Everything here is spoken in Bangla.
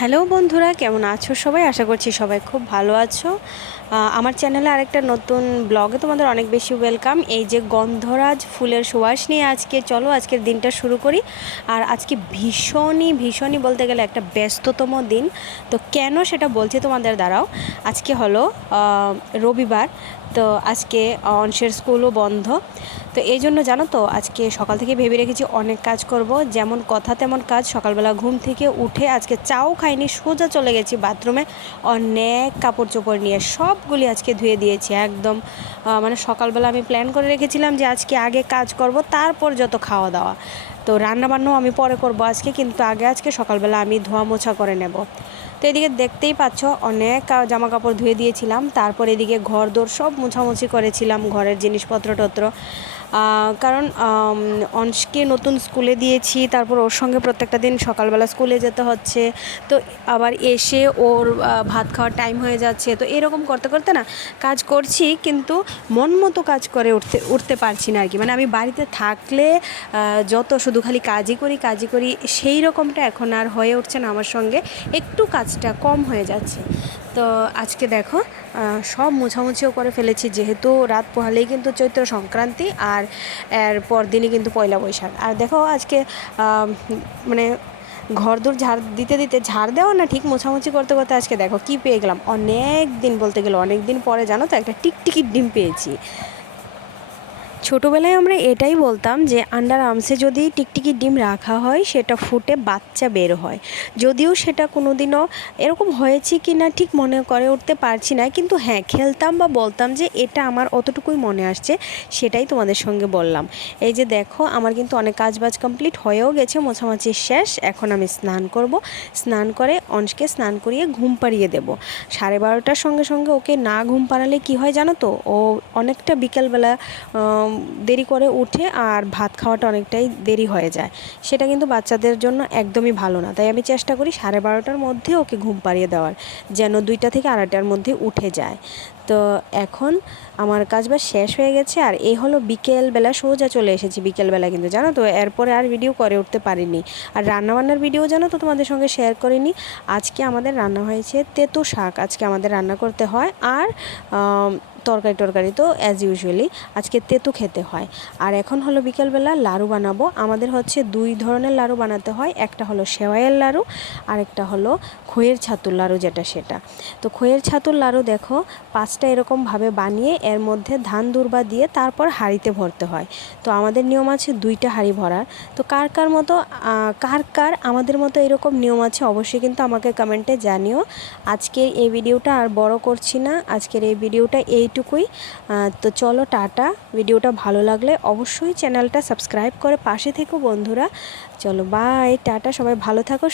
হ্যালো বন্ধুরা, কেমন আছো সবাই? আশা করছি সবাই খুব ভালো আছো। আমার চ্যানেলে আরেকটা নতুন ব্লগে তোমাদের অনেক বেশি ওয়েলকাম এই যে গন্ধরাজ ফুলের সুবাস নিয়ে আজকে, চলো আজকের দিনটা শুরু করি। আর আজকে ভীষণই ভীষণই বলতে গেলে একটা ব্যস্ততম দিন। তো কেন সেটা বলছি তোমাদের দ্বারাও? আজকে হলো রবিবার। তো আজকে অংশের স্কুলও বন্ধ। তো এই জন্য জানো তো, আজকে সকাল থেকে ভেবে রেখেছি অনেক কাজ করব। যেমন কথা তেমন কাজ। সকালবেলা ঘুম থেকে উঠে আজকে চাও খাইনি সোজা চলে গেছি বাথরুমে। অনেক কাপড় চোপড় নিয়ে সবগুলি আজকে ধুয়ে দিয়েছি, একদম মানে সকালবেলা আমি প্ল্যান করে রেখেছিলাম যে আজকে আগে কাজ করব, তারপর যত খাওয়া দাওয়া তো রান্নাবান্নাও আমি পরে করব আজকে, কিন্তু আগে আজকে সকালবেলা আমি ধোয়া মোছা করে নেব। তো এদিকে দেখতেই পাচ্ছ, অনেক জামা কাপড় ধুয়ে দিয়েছিলাম। তারপর এদিকে ঘর দোর সব মোছামুছি করেছিলাম, ঘরের জিনিসপত্র টত্র কারণ অংশকে নতুন স্কুলে দিয়েছি, তারপর ওর সঙ্গে প্রত্যেকটা দিন সকালবেলা স্কুলে যেতে হচ্ছে। তো আবার এসে ওর ভাত খাওয়ার টাইম হয়ে যাচ্ছে। তো এরকম করতে করতে না কাজ করছি, কিন্তু মন মতো কাজ করে উঠতে উঠতে পারছি না আর কি মানে আমি বাড়িতে থাকলে যত শুধু খালি কাজই করি কাজই করি, সেই রকমটা এখন আর হয়ে উঠছে না আমার সঙ্গে। একটু কাজটা কম হয়ে যাচ্ছে। তো আজকে দেখো সব মোছামুছিও করে ফেলেছি, যেহেতু রাত পোহালেই কিন্তু চৈত্র সংক্রান্তি আর এর পরদিনই কিন্তু পয়লা বৈশাখ। আর দেখো আজকে মানে ঘর দূর ঝাড় দিতে দিতে ঝাড় দেওয়া না ঠিক মোছামুছি করতে করতে আজকে দেখো কি পেয়ে গেলাম। অনেক দিন বলতে গেলে অনেক দিন পরে জানো তো একটা টিকটিকির ডিম পেয়েছি। ছোটোবেলায় আমরা এটাই বলতাম যে আন্ডার আর্মসে যদি টিকটিকি ডিম রাখা হয়, সেটা ফুটে বাচ্চা বের হয়। যদিও সেটা কোনো দিনও এরকম হয়েছে কি না ঠিক মনে করে উঠতে পারছি না, কিন্তু হ্যাঁ খেলতাম বা বলতাম যে এটা আমার অতটুকুই মনে আসছে, সেটাই তোমাদের সঙ্গে বললাম। এই যে দেখো, আমার কিন্তু অনেক কাজ বাজ কমপ্লিট হয়েও গেছে, মোছামাছি শেষ, এখন আমি স্নান করব। স্নান করে অংশকে স্নান করিয়ে ঘুম পাড়িয়ে দেব। সাড়ে বারোটার সঙ্গে সঙ্গে ওকে না ঘুম পাড়ালে কি হয় জানো তো? ও অনেকটা বিকেলবেলা দেরি করে উঠে আর ভাত খাওয়াটা অনেকটাই দেরি হয়ে যায়। সেটা কিন্তু বাচ্চাদের জন্য একদমই ভালো না। তাই আমি চেষ্টা করি সাড়ে বারোটার মধ্যে ওকে ঘুম পাড়িয়ে দেওয়ার, যেন দুইটা থেকে আড়াইটার মধ্যে উঠে যায়। তো এখন আমার কাজ বাজ শেষ হয়ে গেছে আর এই হলো বিকেলবেলা সোজা চলে এসেছি বিকেলবেলা কিন্তু, জানো তো? এরপরে আর ভিডিও করে উঠতে পারিনি। আর রান্নাবান্নার ভিডিও জানো তো তোমাদের সঙ্গে শেয়ার করিনি? আজকে আমাদের রান্না হয়েছে তেতো শাক। আজকে আমাদের রান্না করতে হয় আর তরকারি টরকারি তো অ্যাজ ইউজুয়ালি আজকে তেতো খেতে হয়। আর এখন হলো বিকেলবেলা লাড়ু বানাবো। আমাদের হচ্ছে দুই ধরনের লাড়ু বানাতে হয়। একটা হলো সেওয়াইয়ের লাড়ু আর একটা হলো খইয়ের ছাতুর লাড়ু যেটা সেটা। তো খইয়ের ছাতুর লাড়ু দেখো পাঁচটা এরকমভাবে বানিয়ে এর মধ্যে ধান দুর্বা দিয়ে তারপর হাঁড়িতে ভরতে হয়। তো আমাদের নিয়ম আছে দুইটা হাঁড়ি ভরার। তো কার কার মতো কার কার আমাদের মতো এরকম নিয়ম আছে অবশ্যই কিন্তু আমাকে কমেন্টে জানিও। আজকের এই ভিডিওটা আর বড় করছি না। আজকের এই ভিডিওটা এইটুকুই। তো চলো টাটা। ভিডিওটা ভালো লাগলে অবশ্যই চ্যানেলটা সাবস্ক্রাইব করে পাশে থেকো বন্ধুরা। চলো বাই, টাটা, সবাই ভালো থাকো